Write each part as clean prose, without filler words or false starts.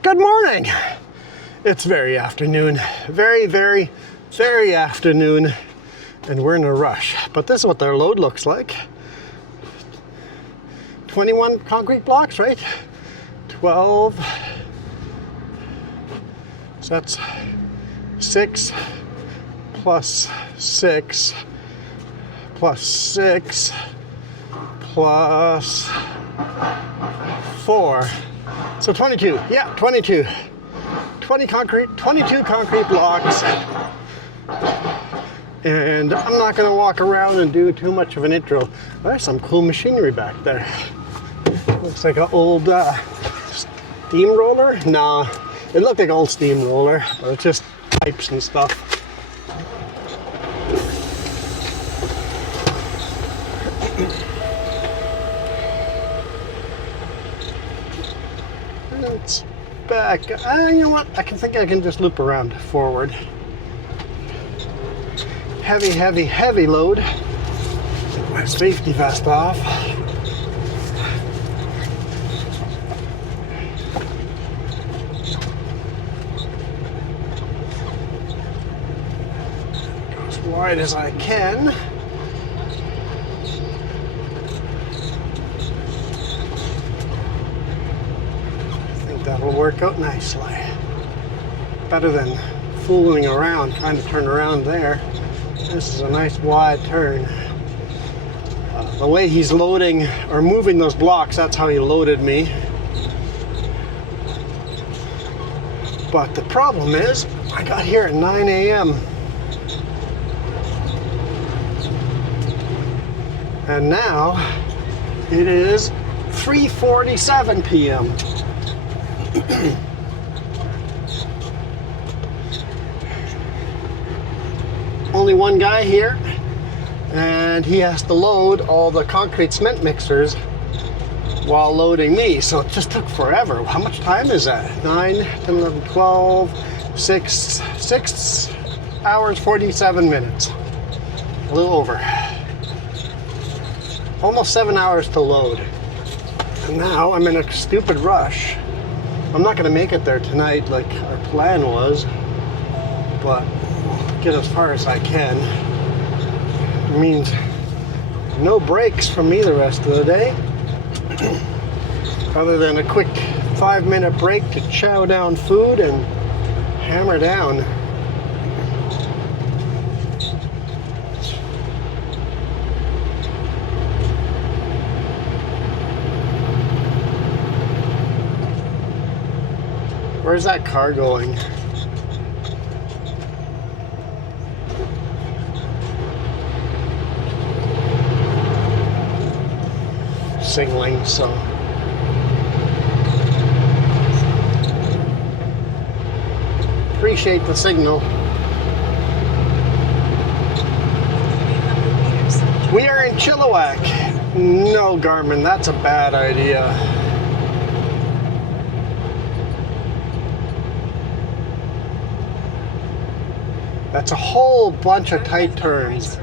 Good morning. It's very afternoon. Very afternoon. And we're in a rush. But this is what their load looks like. 21 concrete blocks, right? 12. So that's 6 plus 6 plus 6 plus 4. So 22. Yeah, 22. 22 concrete blocks. And I'm not going to walk around and do too much of an intro. There's some cool machinery back there. Looks like an old steamroller. No, it looked like an old steamroller, but it's just pipes and stuff. It's back. You know what? I think I can just loop around forward. Heavy load. Take my safety vest off. Go as wide as I can. I think that'll work out nicely. Better than fooling around trying to turn around there. This is a nice wide turn. The way he's loading or moving those blocks, that's how he loaded me. But the problem is, I got here at 9 a.m. And now it is 3:47 p.m. Only one guy here, and he has to load all the concrete cement mixers while loading me, so it just took forever. How much time is that? 9, 10, 11, 12, 6 hours, 47 minutes. A little over. Almost 7 hours to load. And now I'm in a stupid rush. I'm not going to make it there tonight like our plan was, but get as far as I can. It means no breaks from me the rest of the day, other than a quick 5-minute break to chow down food and hammer down. Where's that car going? Signaling, so appreciate the signal. We are in Chilliwack. No, Garmin, that's a bad idea. That's a whole bunch of tight turns.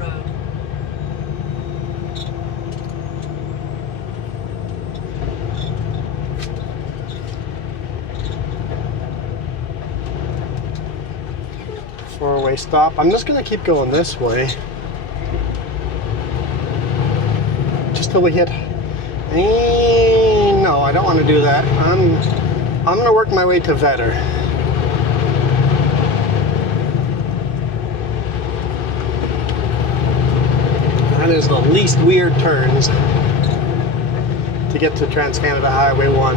Four-way stop. I'm just going to keep going this way. Just till we hit... No, I don't want to do that. I'm going to work my way to Vetter. That is the least weird turns to get to Trans-Canada Highway 1.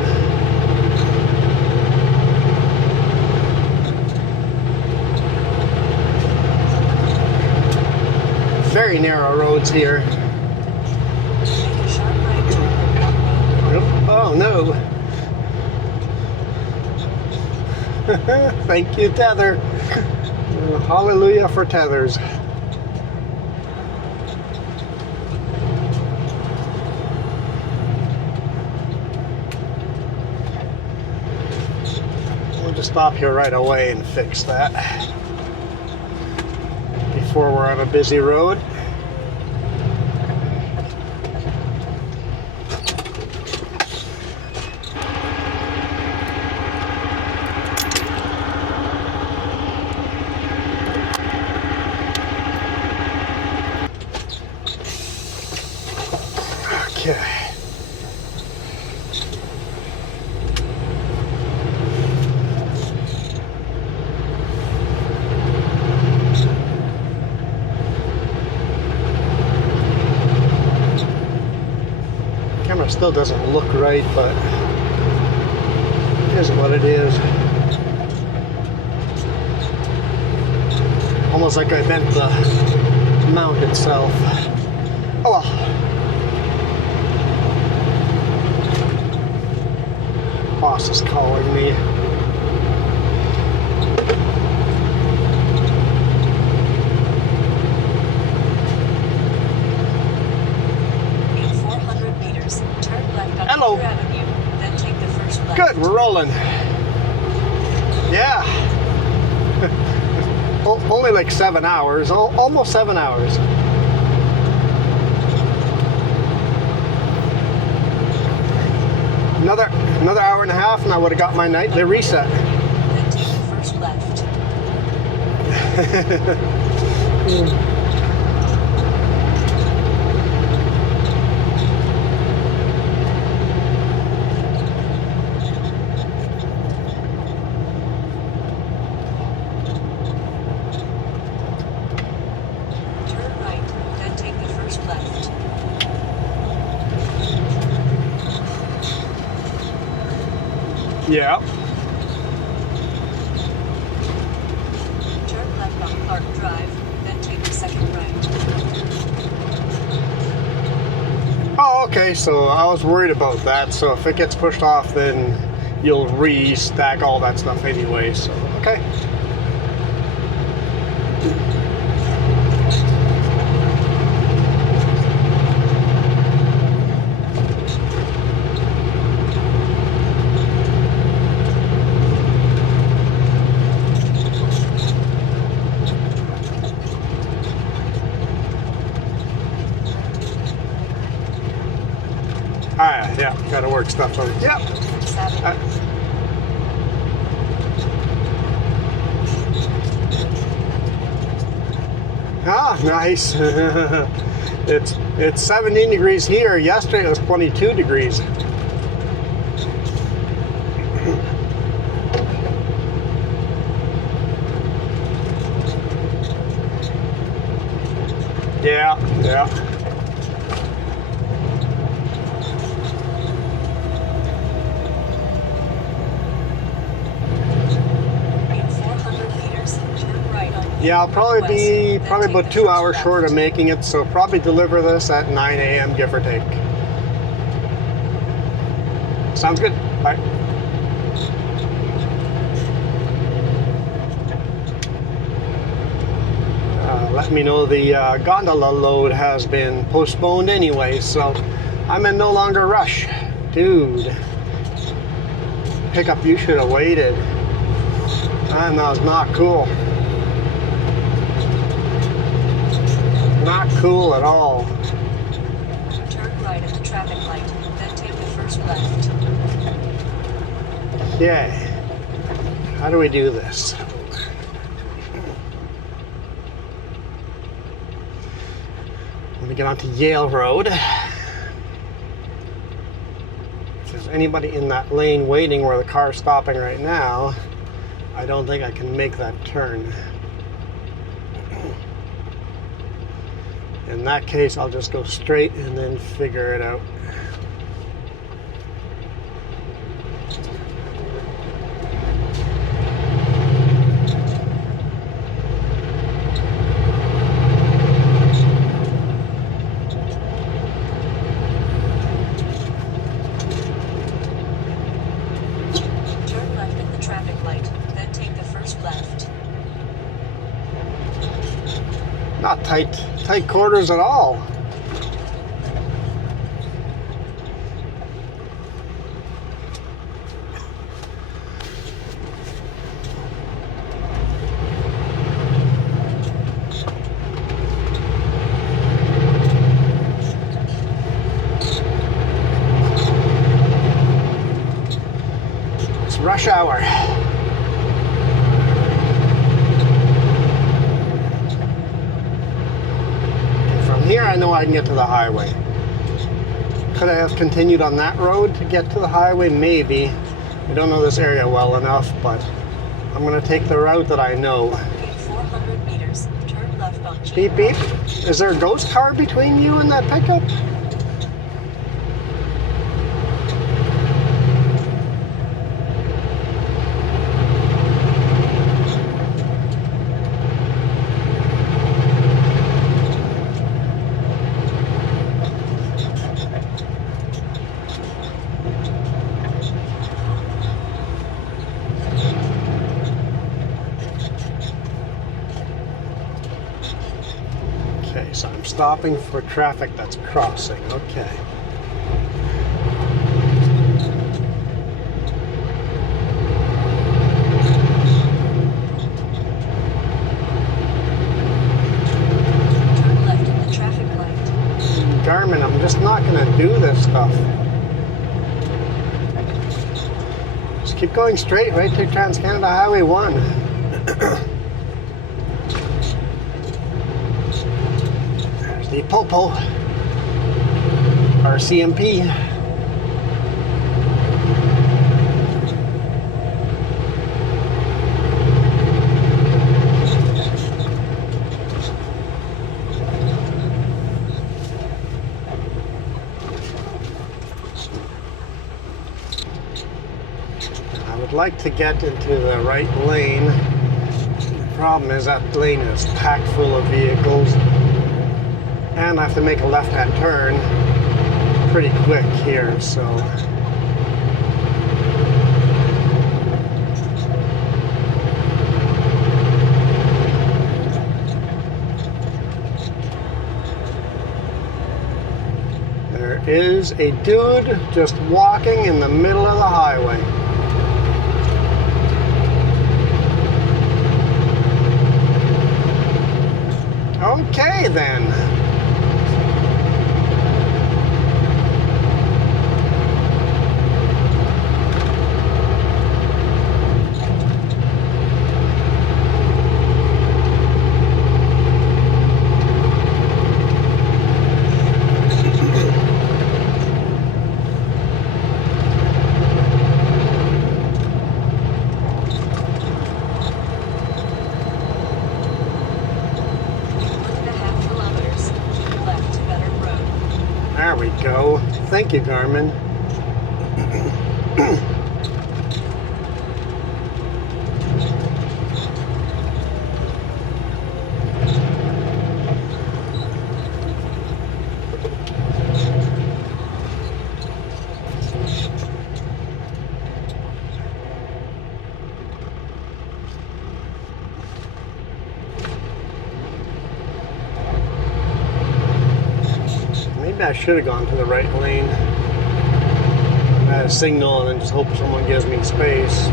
Very narrow roads here. Oh no. Thank you, Tether. Hallelujah for tethers. We'll just stop here right away and fix that before we're on a busy road. Okay. Camera still doesn't look right, but it is what it is. Almost like I bent the mount itself. Oh well. Boss is calling me. Hello. Avenue, then take the first left. Good, we're rolling. Yeah. Only like 7 hours, almost 7 hours. Another hour and a half, and I would have got my nightly reset. Then take the first left. Yeah. Turn left on Clark Drive, then take the second right. Oh, okay, so I was worried about that. So if it gets pushed off, then you'll re-stack all that stuff anyway, so okay. Yeah, gotta work stuff on it. Yep. Nice. It's 17 degrees here. Yesterday it was 22 degrees. Yeah. Yeah, I'll probably be about 2 hours short of making it, so probably deliver this at 9 a.m. give or take. Sounds good. Bye. Let me know the gondola load has been postponed anyway, so I'm in no longer rush. Dude, pickup, you should have waited. That was not cool. Not cool at all. Turn right at the traffic light, then take the first left. Okay. How do we do this? Let me get onto Yale Road. If there's anybody in that lane waiting where the car's stopping right now, I don't think I can make that turn. In that case, I'll just go straight and then figure it out. Turn left at the traffic light, then take the first left. Not tight quarters at all. It's rush hour. Here I know I can get to the highway. Could I have continued on that road to get to the highway? Maybe. I don't know this area well enough, but I'm going to take the route that I know. In 400 meters, turn left on Beep beep. Chilliwack. Is there a ghost car between you and that pickup? Okay, so I'm stopping for traffic that's crossing. Okay. Turn left at the traffic light. Garmin, I'm just not going to do this stuff. Just keep going straight right to Trans-Canada Highway 1. There's the Popo. RCMP. I would like to get into the right lane. The problem is that lane is packed full of vehicles, and I have to make a left-hand turn pretty quick here, so there is a dude just walking in the middle of the highway. Okay then. There we go. Thank you, Garmin. Maybe I should have gone to the right lane. I had a signal and then just hope someone gives me space.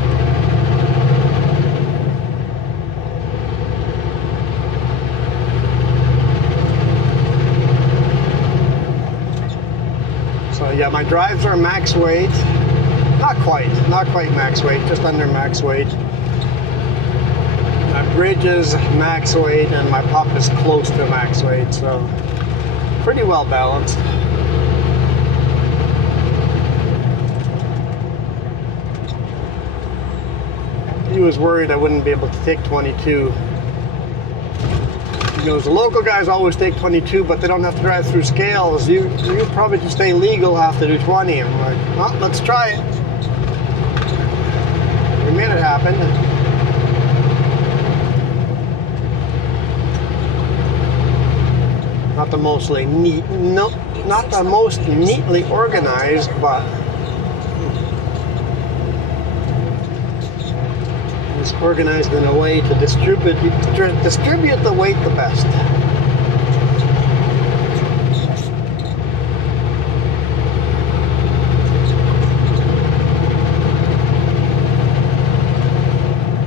So yeah, my drives are max weight. Not quite max weight, just under max weight. My bridge is max weight and my pop is close to max weight, so pretty well balanced. He was worried I wouldn't be able to take 22. He goes, the local guys always take 22, but they don't have to drive through scales. You probably to stay legal have to do 20. I'm like, well, let's try it. We made it happen. Not the mostly neat, no, not the most neatly organized, but it's organized in a way to distribute the weight the best.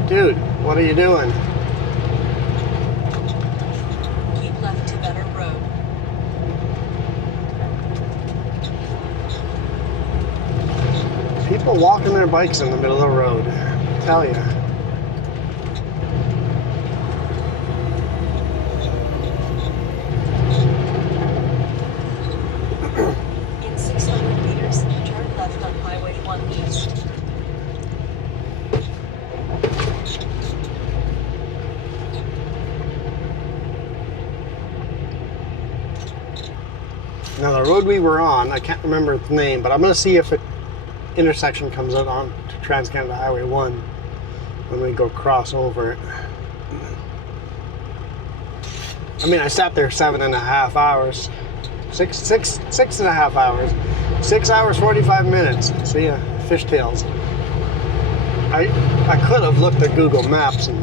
Dude, what are you doing? Keep left to better road. People walking their bikes in the middle of the road, I tell you. In 60 road we were on, I can't remember its name, but I'm going to see if it intersection comes out on to Trans-Canada Highway 1 when we go cross over it. I mean, I sat there 7.5 hours. Six and a half hours. 6 hours, 45 minutes. See ya, fishtails. I could have looked at Google Maps and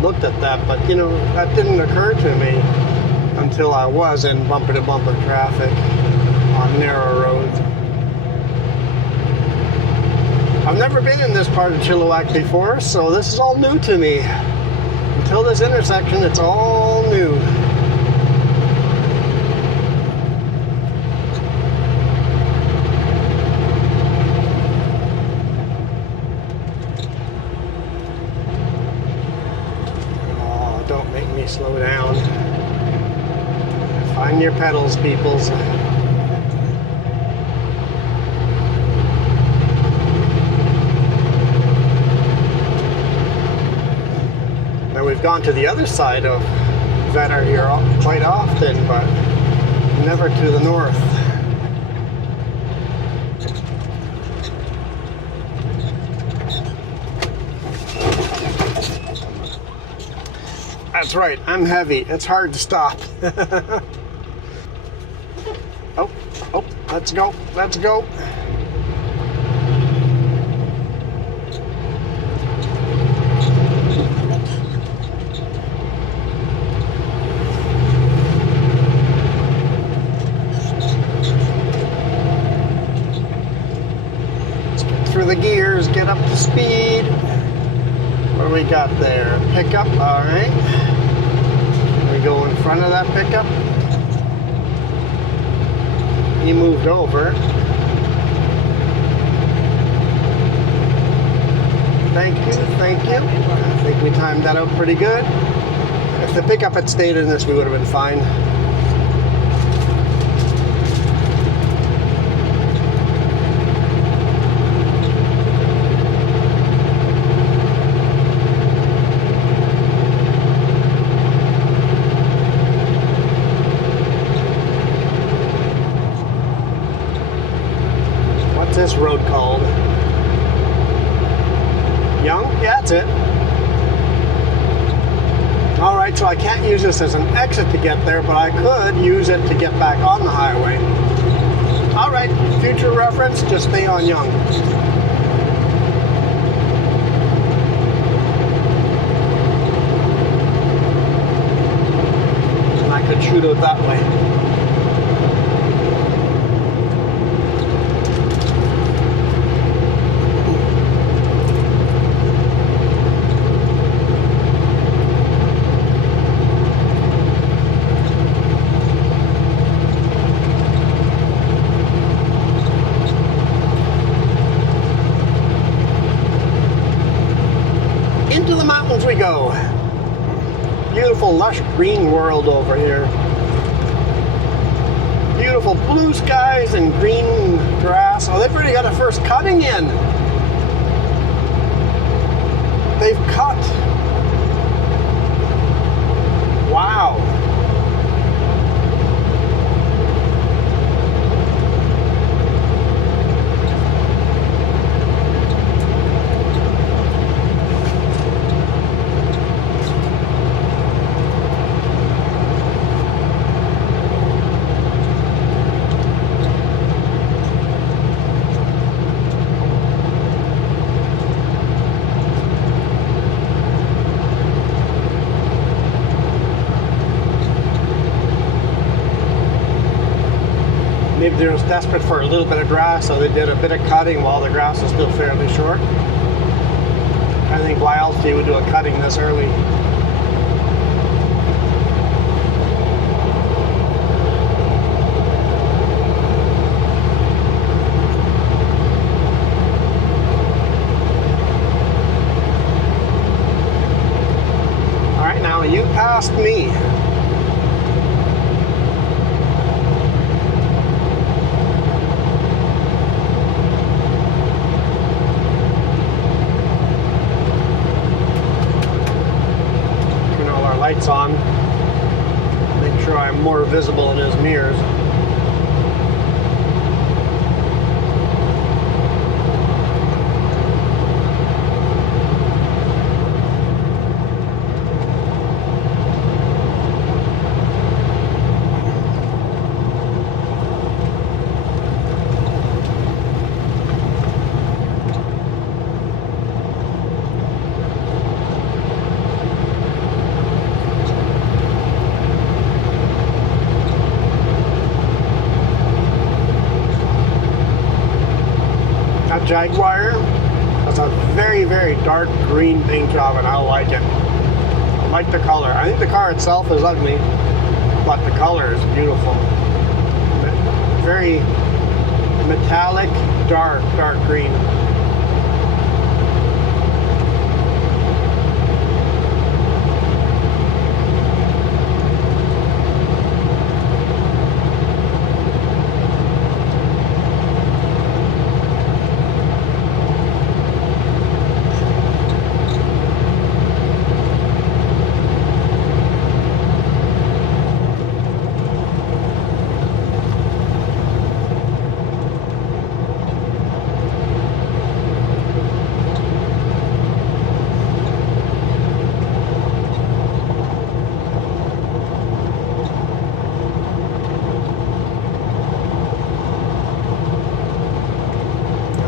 looked at that, but you know, that didn't occur to me until I was in bumper-to-bumper traffic on narrow roads. I've never been in this part of Chilliwack before, so this is all new to me. Until this intersection, it's all new. Oh, don't make me slow down. Find your pedals, peoples. Now we've gone to the other side of Vedder here quite often, but never to the north. That's right, I'm heavy. It's hard to stop. Oh, let's go, let's go. Let's get through the gears, get up to speed. What do we got there? Pickup, all right. We go in front of that pickup. He moved over. Thank you, thank you. I think we timed that out pretty good. If the pickup had stayed in this, we would have been fine. This road called Young? Yeah, that's it. Alright, so I can't use this as an exit to get there, but I could use it to get back on the highway. Alright, future reference, just stay on Young. And I could shoot out that way. Into the mountains we go. Beautiful lush green world over here. Beautiful blue skies and green grass. Oh, they've already got a first cutting in. They've cut. Wow. Maybe they're just desperate for a little bit of grass, so they did a bit of cutting while the grass is still fairly short. I think YLT would do a cutting this early. All right, now you passed me. Lights on. Make sure I'm more visible in his mirrors. Jaguar. It's a very, very dark green paint job, and I like it. I like the color. I think the car itself is ugly, but the color is beautiful. Very metallic, dark green.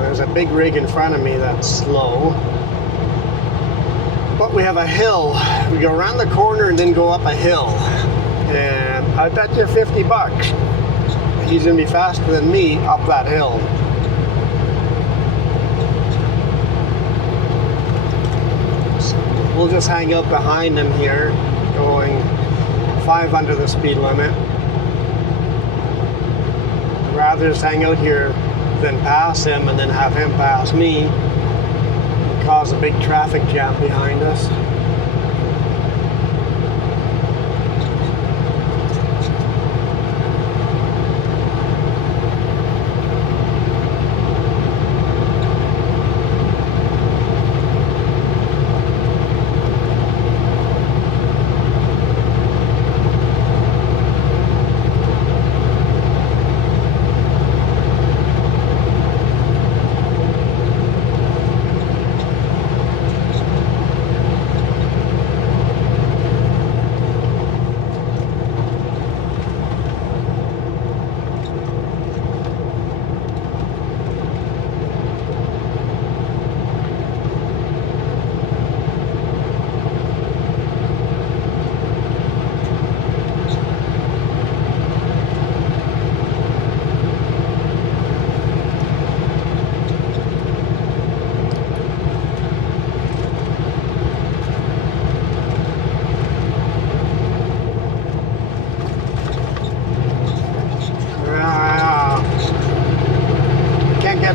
There's a big rig in front of me that's slow. But we have a hill. We go around the corner and then go up a hill. And I bet you $50 he's gonna be faster than me up that hill. So we'll just hang out behind him here, going 5 under the speed limit. I'd rather just hang out here than pass him and then have him pass me and cause a big traffic jam behind us.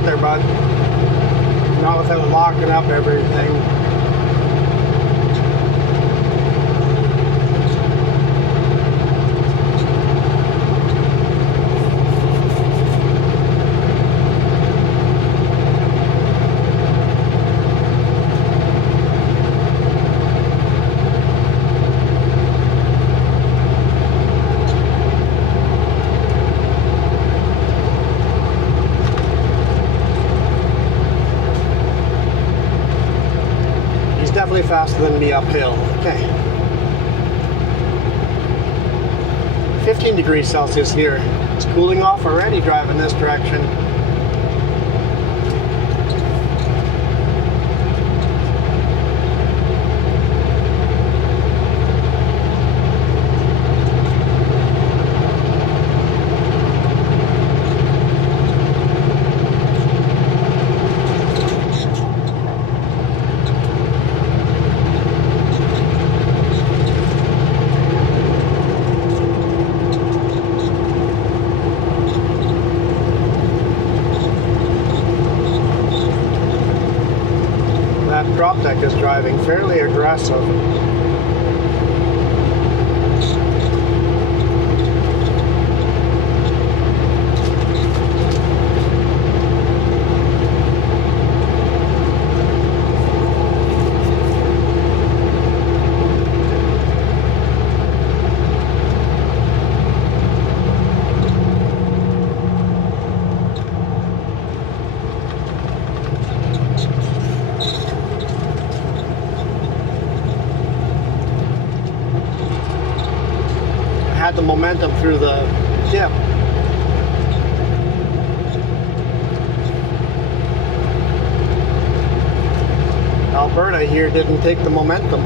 There, bud. Not without locking up everything. Definitely faster than me uphill. Okay. 15 degrees Celsius here. It's cooling off already driving this direction. Drop deck is driving fairly aggressive. Had the momentum through the dip. Alberta here didn't take the momentum.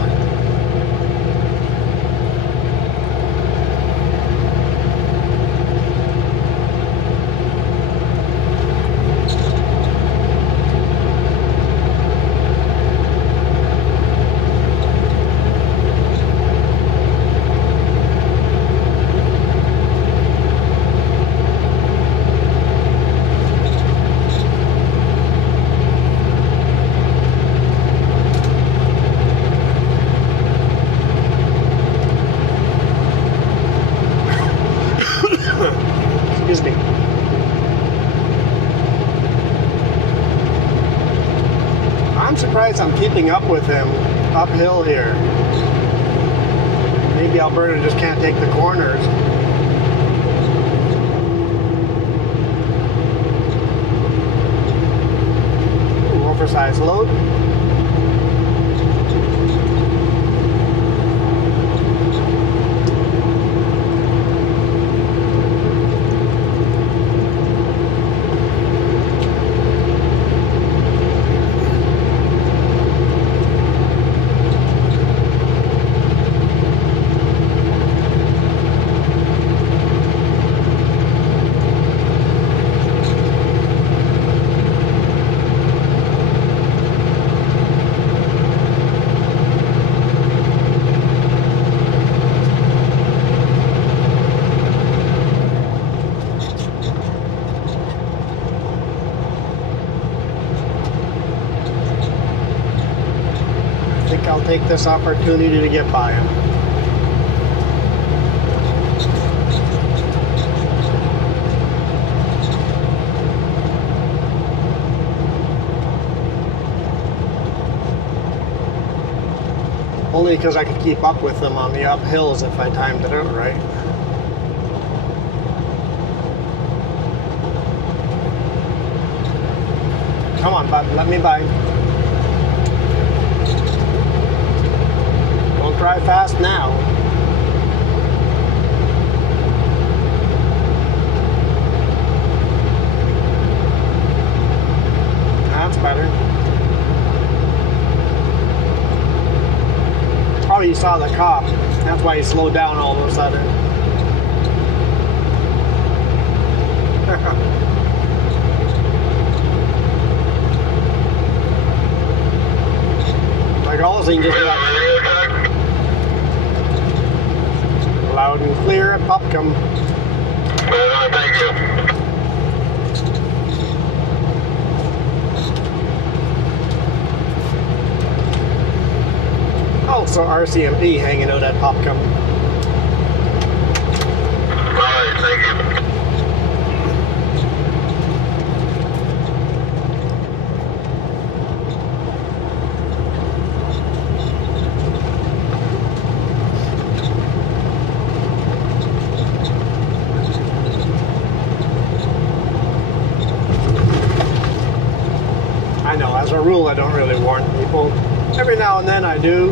surprised I'm keeping up with him uphill here. Maybe Alberta just can't take the corners. Ooh, oversized load. I'll take this opportunity to get by him. Only because I could keep up with them on the uphills if I timed it out right. Come on, bud, let me by. Drive fast now. That's better. Probably you saw the cop. That's why he slowed down all of a sudden. Like all of a sudden just got loud and clear at Popcom. Thank you. Also RCMP hanging out at Popcom. Alright, thank you. As a rule, I don't really warn people. Every now and then I do.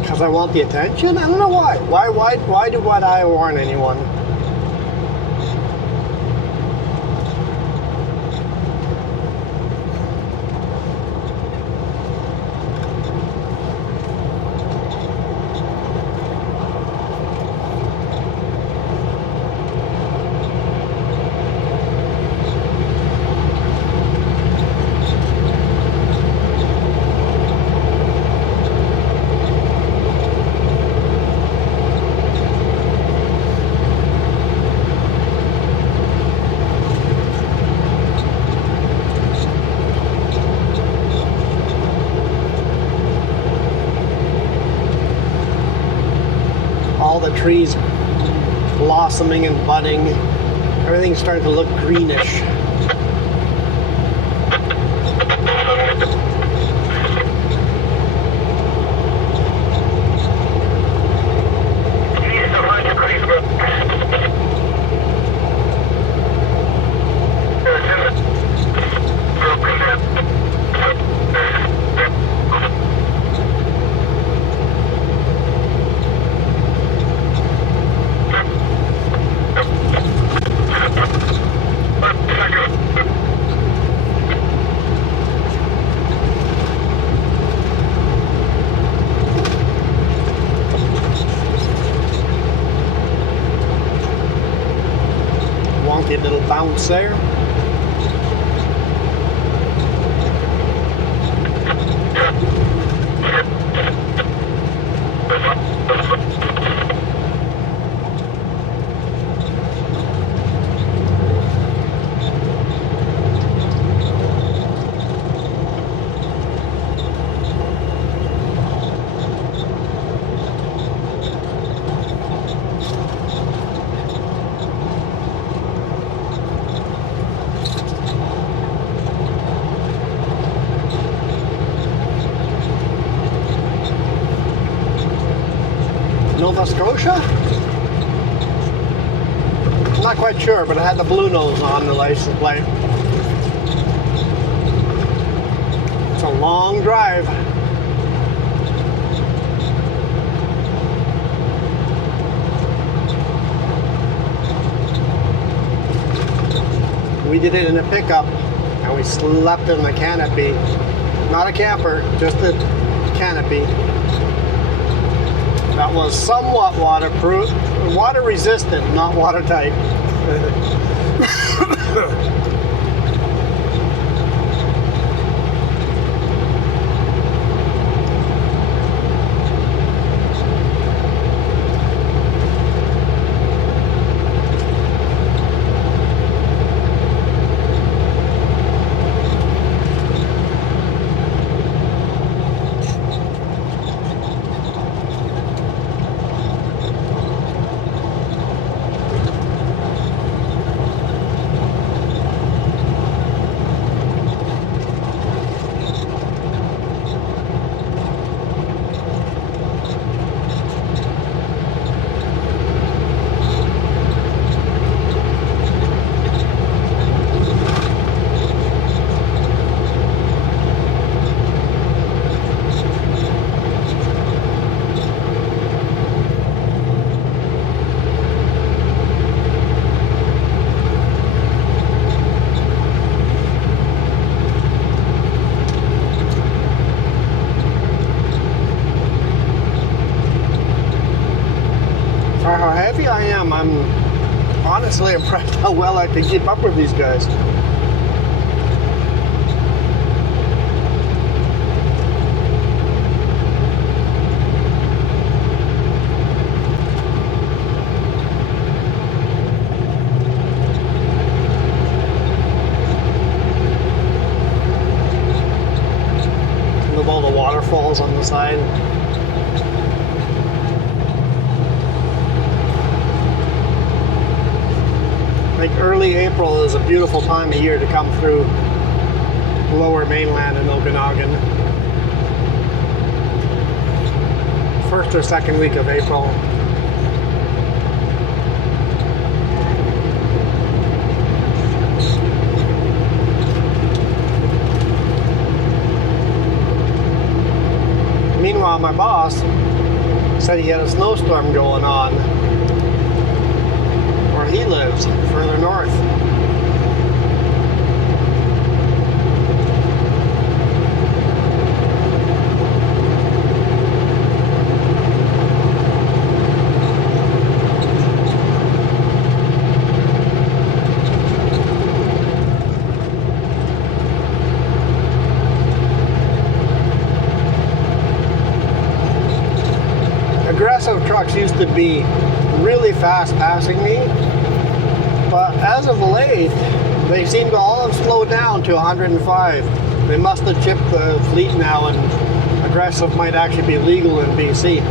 Because I want the attention? I don't know why. Why do I warn anyone? The trees blossoming and budding. Everything's starting to look greenish. Little bounce there. Scotia? I'm not quite sure, but it had the blue nose on the license plate. It's a long drive. We did it in a pickup, and we slept in the canopy. Not a camper, just a canopy. That was somewhat waterproof, water resistant, not watertight. For how heavy I am, I'm honestly impressed how well I can keep up with these guys. Look at all the waterfalls on the side. I think early April is a beautiful time of year to come through lower mainland in Okanagan. First or second week of April. Meanwhile, my boss said he had a snowstorm going on where he lives, further north. Aggressive trucks used to be really fast passing me, but as of late, they seem to all have slowed down to 105. They must have chipped the fleet now, and aggressive might actually be legal in BC.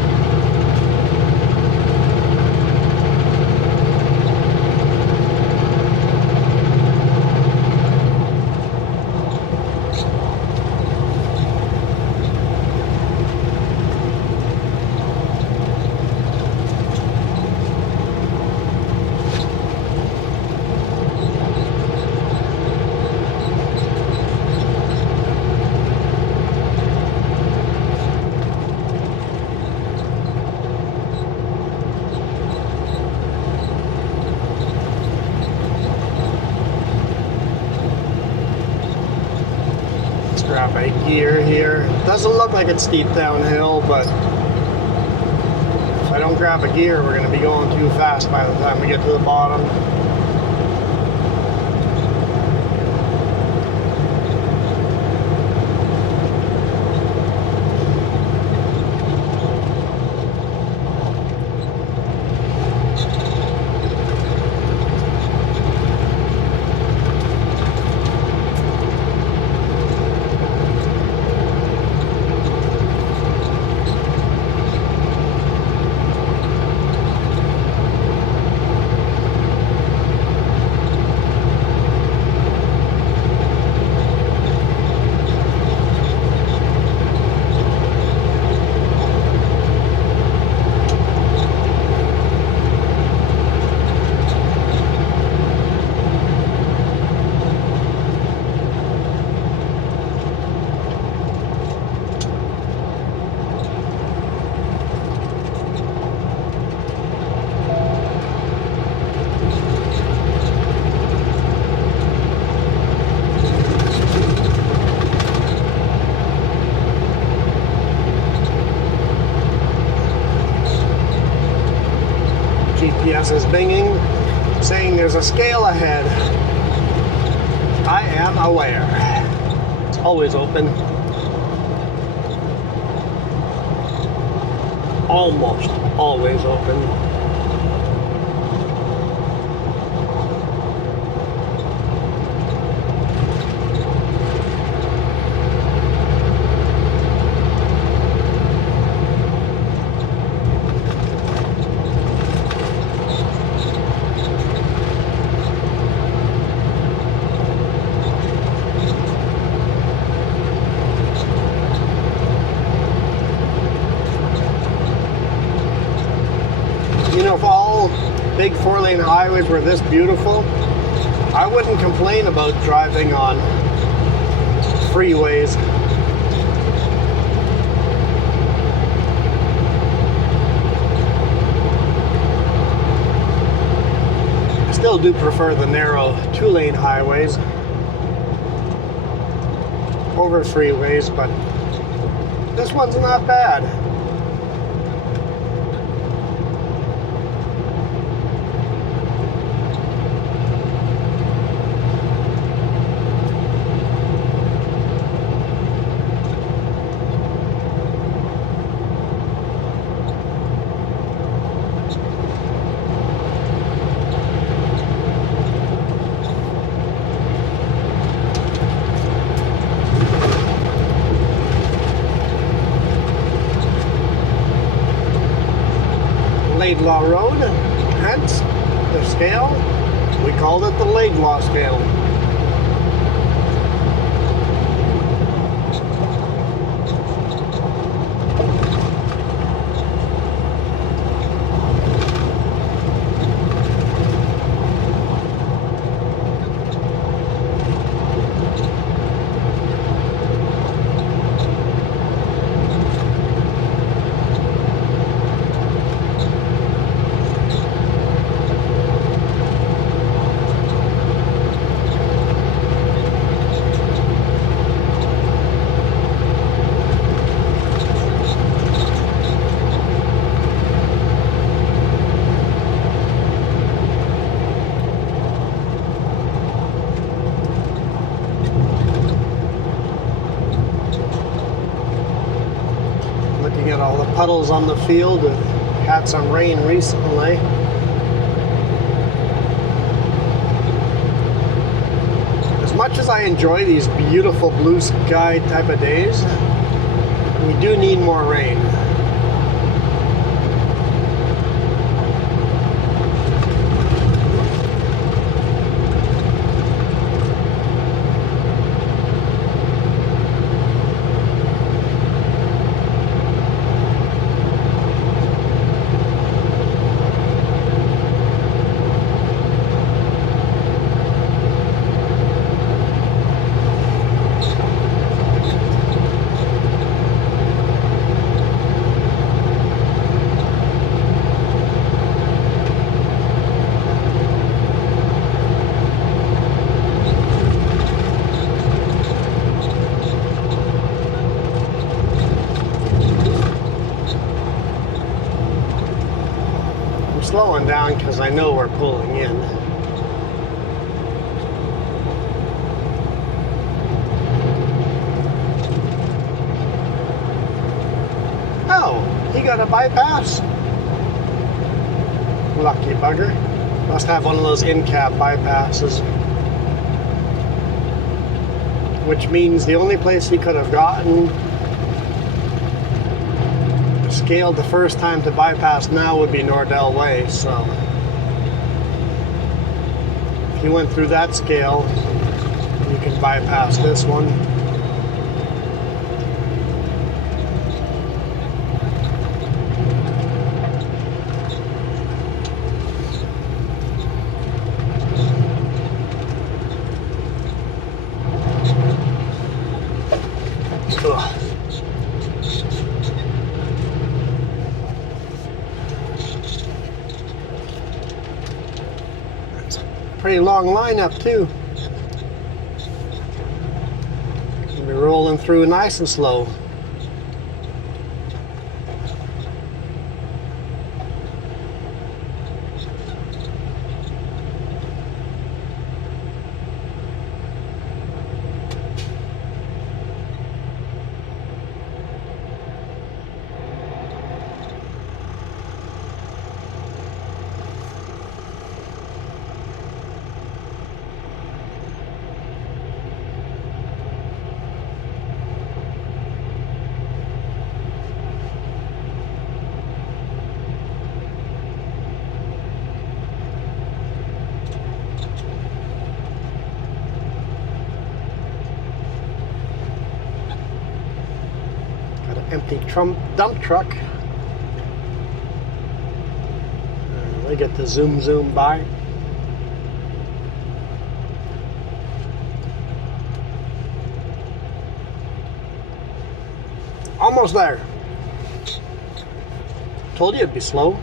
Grab a gear here. Doesn't look like it's steep downhill, but if I don't grab a gear, we're going to be going too fast by the time we get to the bottom. GPS is binging, saying there's a scale ahead. I am aware. It's always open. Almost always open. If all big 4-lane highways were this beautiful, I wouldn't complain about driving on freeways. I still do prefer the narrow 2-lane highways over freeways, but this one's not bad. Laidlaw Road, hence the scale. We called it the Laidlaw scale. Looking at all the puddles on the field, it had some rain recently. As much as I enjoy these beautiful blue sky type of days, we do need more rain. Slowing down because I know we're pulling in. Oh, he got a bypass. Lucky bugger. Must have one of those in-cab bypasses. Which means the only place he could have gotten scaled the first time to bypass now would be Nordell Way, so if you went through that scale, you can bypass this one. Ugh. Pretty long lineup too. We'll be rolling through nice and slow. empty dump truck. They get to zoom by. Almost there. Told you it'd be slow.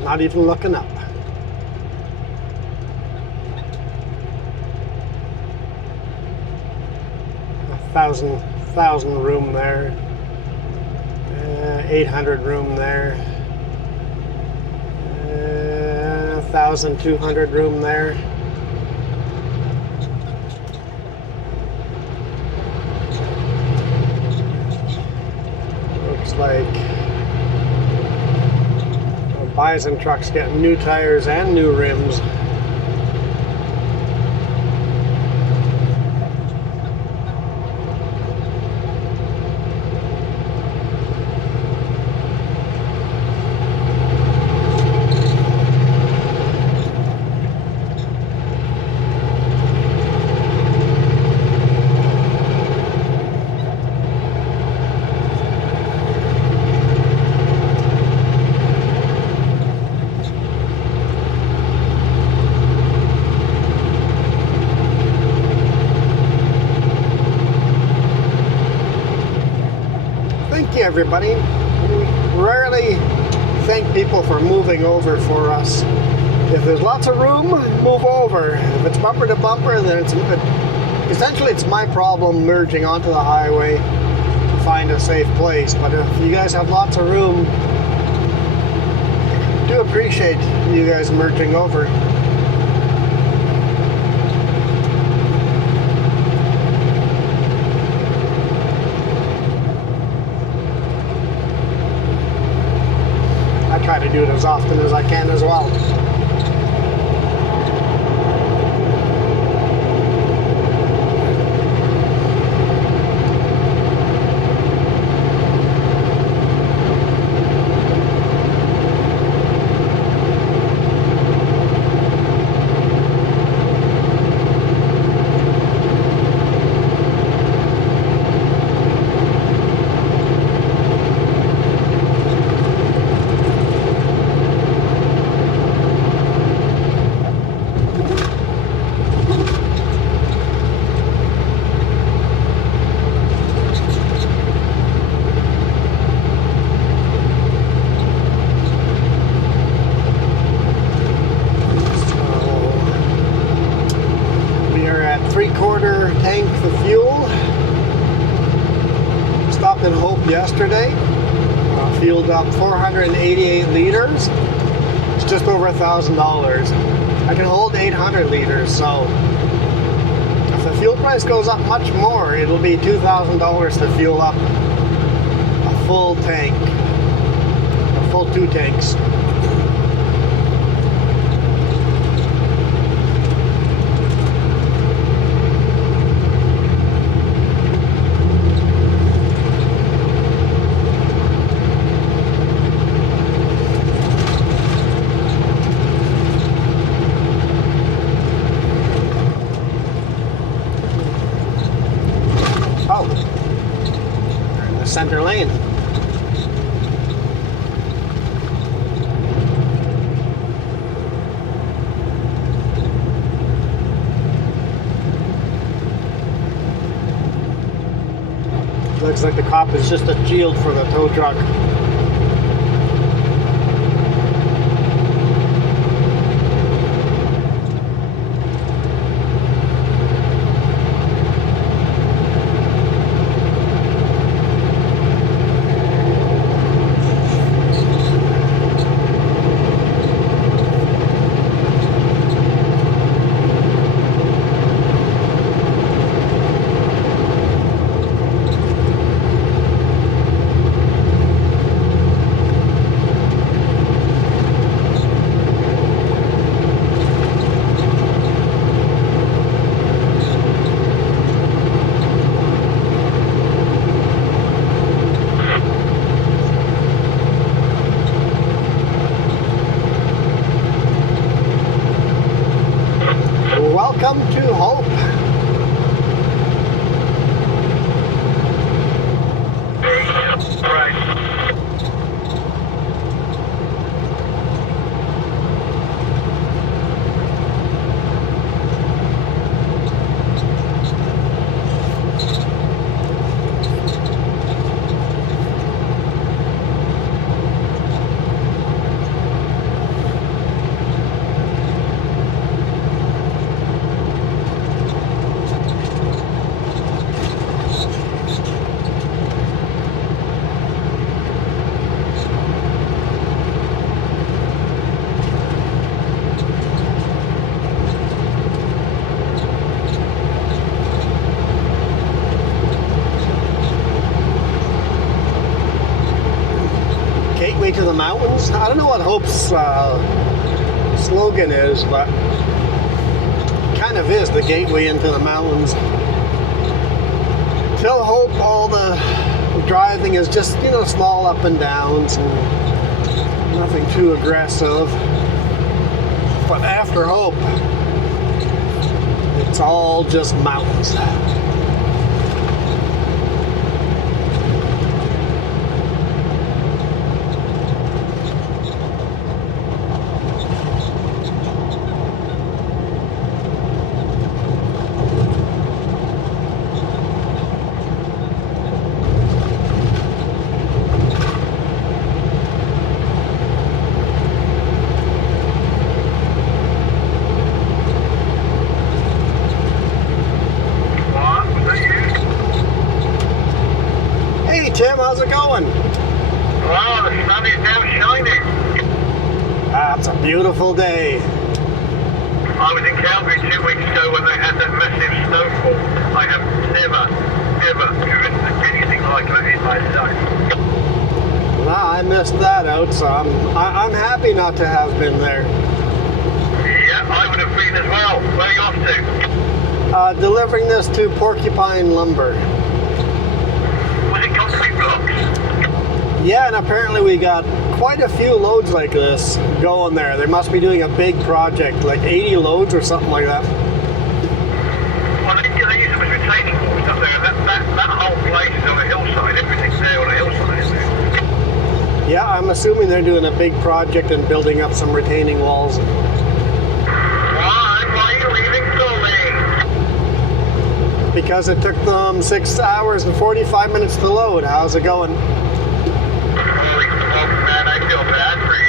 Not even looking up. Thousand room there. 800 room there. 1,200 room there. Looks like Bison truck's getting new tires and new rims. Everybody, we rarely thank people for moving over for us. If there's lots of room, move over. If it's bumper to bumper, then essentially it's my problem merging onto the highway to find a safe place. But if you guys have lots of room, I do appreciate you guys merging over. Try to do it as often as I can as well. Yesterday, fueled up 488 liters. It's just over $1,000. I can hold 800 liters, so if the fuel price goes up much more, it'll be $2,000 to fuel up a full tank, a full 2 tanks. Center lane. Looks like the cop is just a shield for the tow truck. gateway to the mountains. I don't know what Hope's slogan is, but it kind of is the gateway into the mountains. Till Hope, all the driving is just, you know, small up and downs and nothing too aggressive. But after Hope, it's all just mountains. Tim, how's it going? Wow, the sun is now shining. It's a beautiful day. I was in Calgary 2 weeks ago when they had that massive snowfall. I have never driven anything like that in my life. Nah, I missed that out, so I'm happy not to have been there. Yeah, I would have been as well. Where are you off to? Delivering this to Porcupine Lumber. Was it concrete blocks? Yeah, and apparently we got quite a few loads like this going there. They must be doing a big project, like 80 loads or something like that. Well, they use them as retaining walls up there, and that whole place is on a hillside. Everything's there on a hillside, isn't it? Yeah, I'm assuming they're doing a big project and building up some retaining walls. Why are you leaving so late? Because it took them 6 hours and 45 minutes to load. How's it going? Holy smoke, man, I feel bad for you.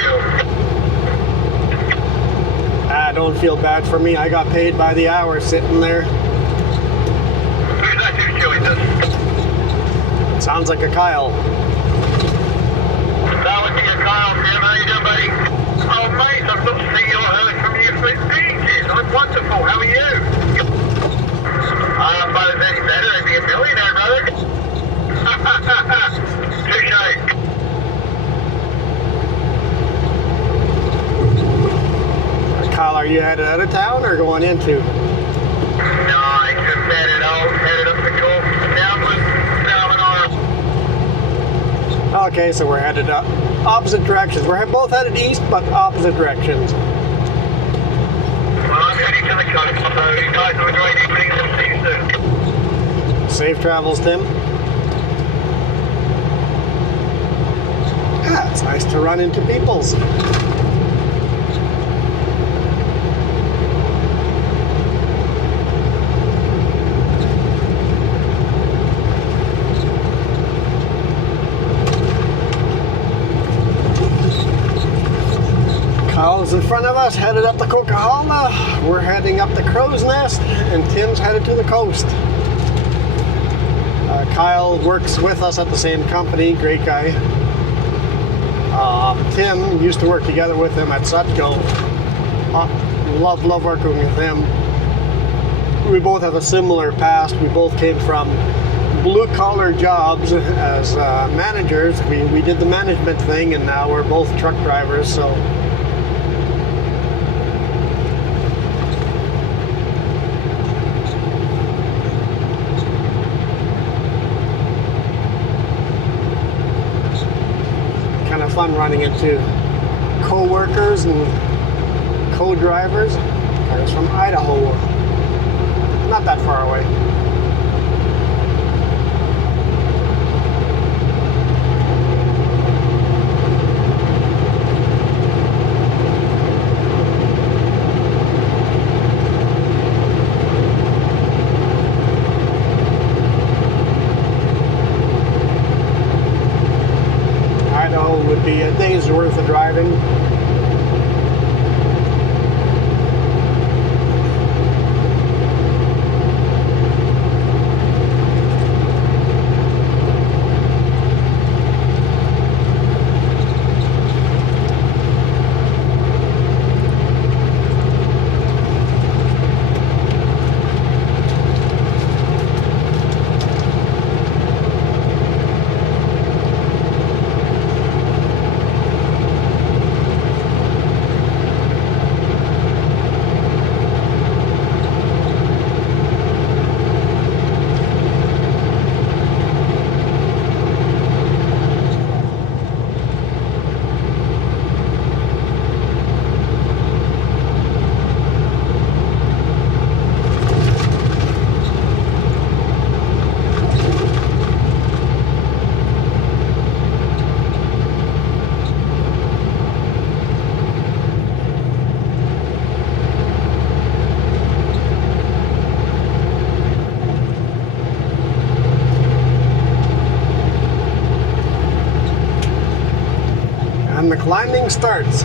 Don't feel bad for me. I got paid by the hour sitting there. Who's that who's doing this? Sounds like a Kyle. That would be a Kyle, Tim. How you doing, buddy? Oh, mate, I've not seen you or heard from you for ages. I'm wonderful. How are you? If I was any better, I'd be a millionaire, brother. Touche. Kyle, are you headed out of town or going into? No, I just headed up the coast, downward, Okay, so we're headed up opposite directions. We're both headed east, but opposite directions. Well, I'm heading to the coast, so you guys have a great evening and see you soon. Safe travels, Tim. It's nice to run into peoples. Kyle's in front of us, headed up the Coquihalla. We're heading up the Crow's Nest, and Tim's headed to the coast. Kyle works with us at the same company, great guy. Tim used to work together with him at Sutco. Love working with him. We both have a similar past. We both came from blue-collar jobs as managers. We did the management thing, and now we're both truck drivers, so kind of fun running into co-workers and co-drivers. Guys from Idaho, not that far away. Idaho would be a day's worth of driving. the climbing starts.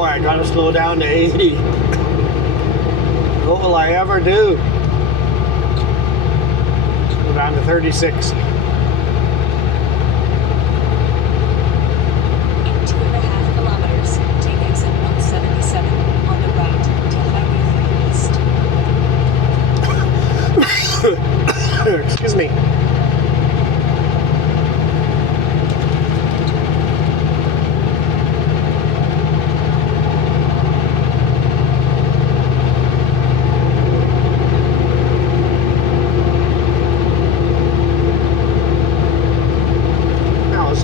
I gotta slow down to 80. What will I ever do? Go down to 36. In 2.5 kilometers, take exit 177 on the right to Highway 3 East. Excuse me.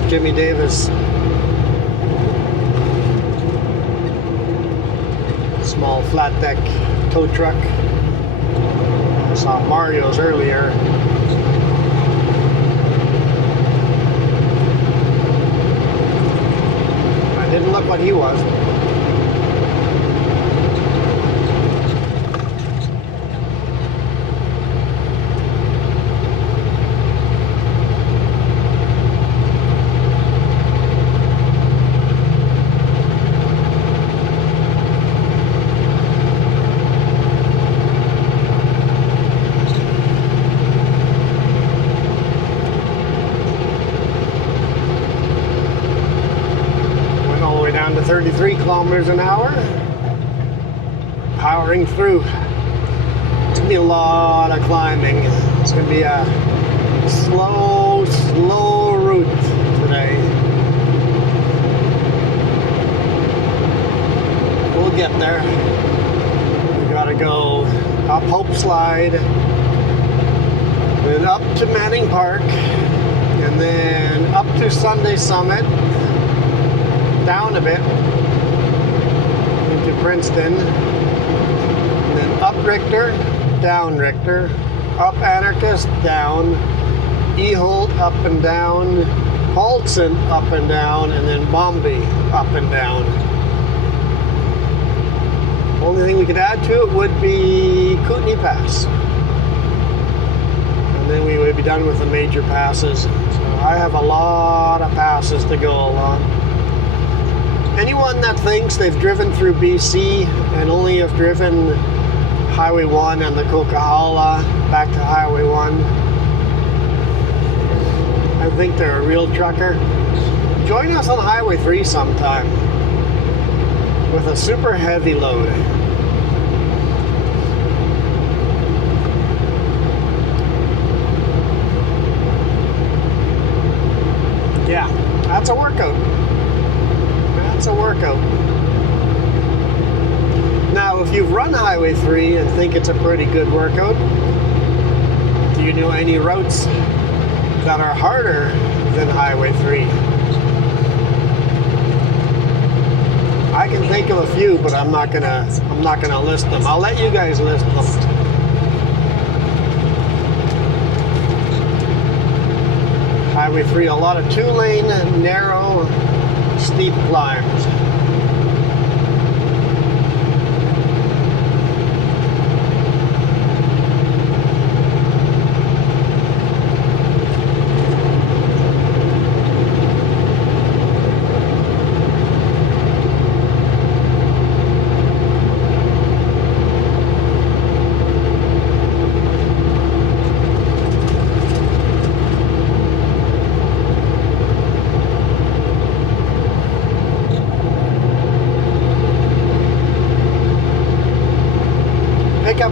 Jimmy Davis. Small flat deck tow truck. I saw Mario's earlier. I didn't look what he was. Down to 33 kilometers an hour. Powering through. It's gonna be a lot of climbing. It's gonna be a slow route today. We'll get there. We gotta go up Hope Slide, then up to Manning Park, and then up to Sunday Summit, down a bit into Princeton, and then up Richter, down Richter, up Anarchist, down Eholt, up and down Paulson, up and down, and then Bombay, up and down. Only thing we could add to it would be Kootenai Pass, and then we would be done with the major passes. So I have a lot of passes to go along. Anyone that thinks they've driven through BC and only have driven Highway 1 and the Coquihalla back to Highway 1, I think they're a real trucker. Join us on Highway 3 sometime with a super heavy load. Yeah, that's a workout. That's a workout. Now, if you've run Highway 3 and think it's a pretty good workout, do you know any routes that are harder than Highway 3? I can think of a few, but I'm not gonna list them. I'll let you guys list them. Highway 3, a lot of 2-lane, narrow, steep climbs.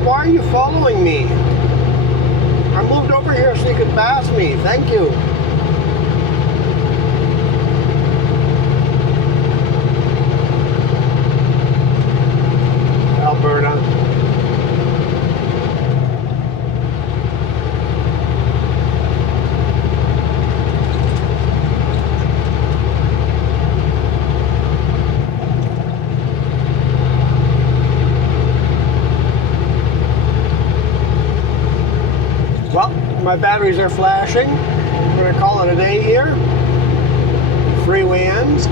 Why are you following me? I moved over here so you could pass me. Thank you. Alberta. my batteries are flashing. We're gonna call it a day here. Freeway ends.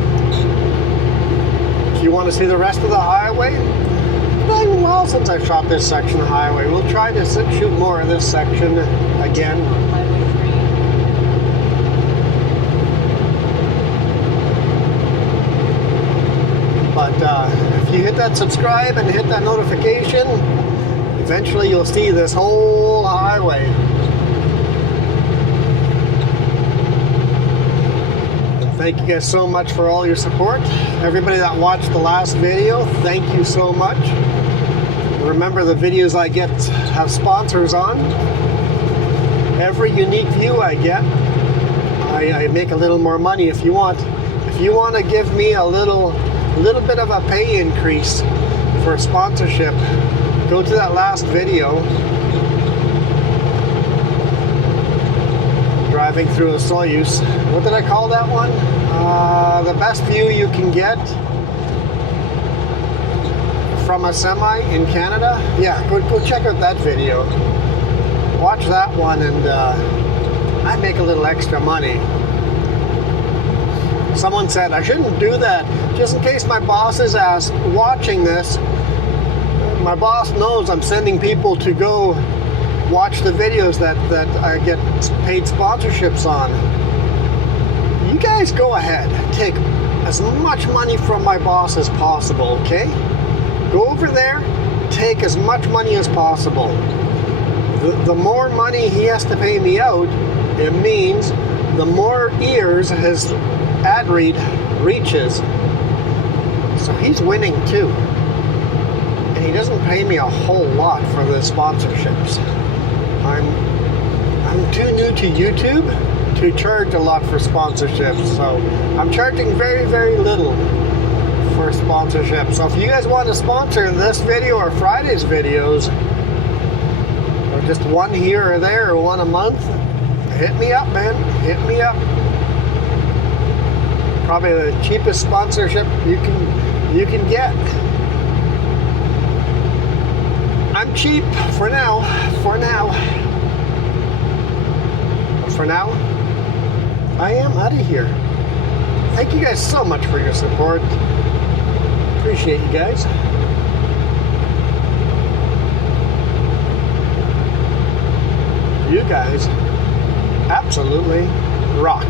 If you want to see the rest of the highway, it's been a while since I've shot this section of highway. We'll try to shoot more of this section again. But if you hit that subscribe and hit that notification, eventually you'll see this whole highway. Thank you guys so much for all your support. Everybody that watched the last video, thank you so much. Remember, the videos I get have sponsors on. Every unique view I get, I make a little more money. If you want to give me a little bit of a pay increase for sponsorship, go to that last video. Driving through a Soyuz. What did I call that one? The best view you can get from a semi in Canada. Yeah, go check out that video. Watch that one, and I make a little extra money. Someone said I shouldn't do that, just in case my boss is watching this. My boss knows I'm sending people to go watch the videos that I get paid sponsorships on. You guys go ahead, take as much money from my boss as possible, okay? Go over there, take as much money as possible. The more money he has to pay me out, it means the more ears his ad read reaches. So he's winning too. And he doesn't pay me a whole lot for the sponsorships. I'm too new to YouTube to charge a lot for sponsorships, so I'm charging very, very little for sponsorship. So if you guys want to sponsor this video or Friday's videos, or just one here or there or one a month, hit me up, man. Hit me up. Probably the cheapest sponsorship you can get. I'm cheap for now. For now, I am out of here. Thank you guys so much for your support. Appreciate you guys. You guys absolutely rock.